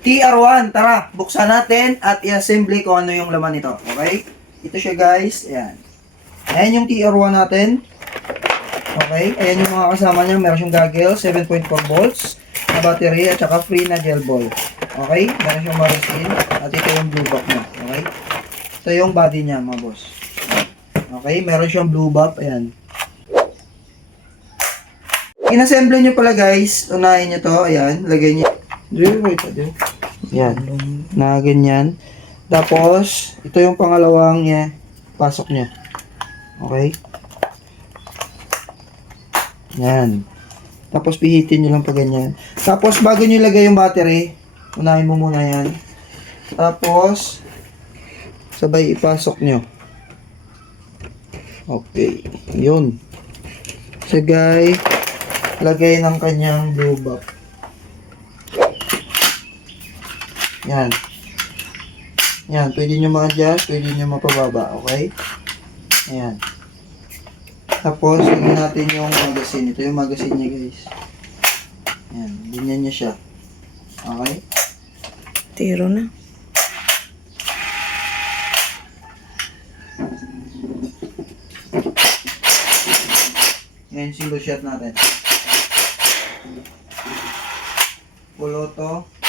TR1, tara, buksan natin at i-assemble kung ano yung laman nito. Okay? Ito siya guys. Ayan. Ayan yung TR1 natin. Okay? Ayan yung mga kasama niya. Meron siyang gaggle, 7.4 volts na battery at saka free na gel ball. Okay? Meron siyang marasin at ito yung blue box niya. Okay? Ito yung body niya mga boss. Okay? Meron siyang blue buff. Ayan. In-assemble nyo pala guys. Unahin nyo to. Ayan. Lagay nyo. Yan. Na ganyan. Tapos, ito yung pangalawang niya. Pasok niya. Okay? Yan. Tapos, pihitin nyo lang pa ganyan. Tapos, bago nyo ilagay yung battery, unahin mo muna yan. Tapos, sabay ipasok nyo. Okay. Yun. Sagay, lagay ng kanyang blue buff. Yan. Yan. Pwede nyo ma-adjust. Pwede nyo mapababa. Okay? Ayan. Tapos, lagyan natin yung magazine. Ito yung magazine niya, guys. Ayan. Ganyan niya siya. Okay? Tiro na. Yan yung single shot natin. Pulo to.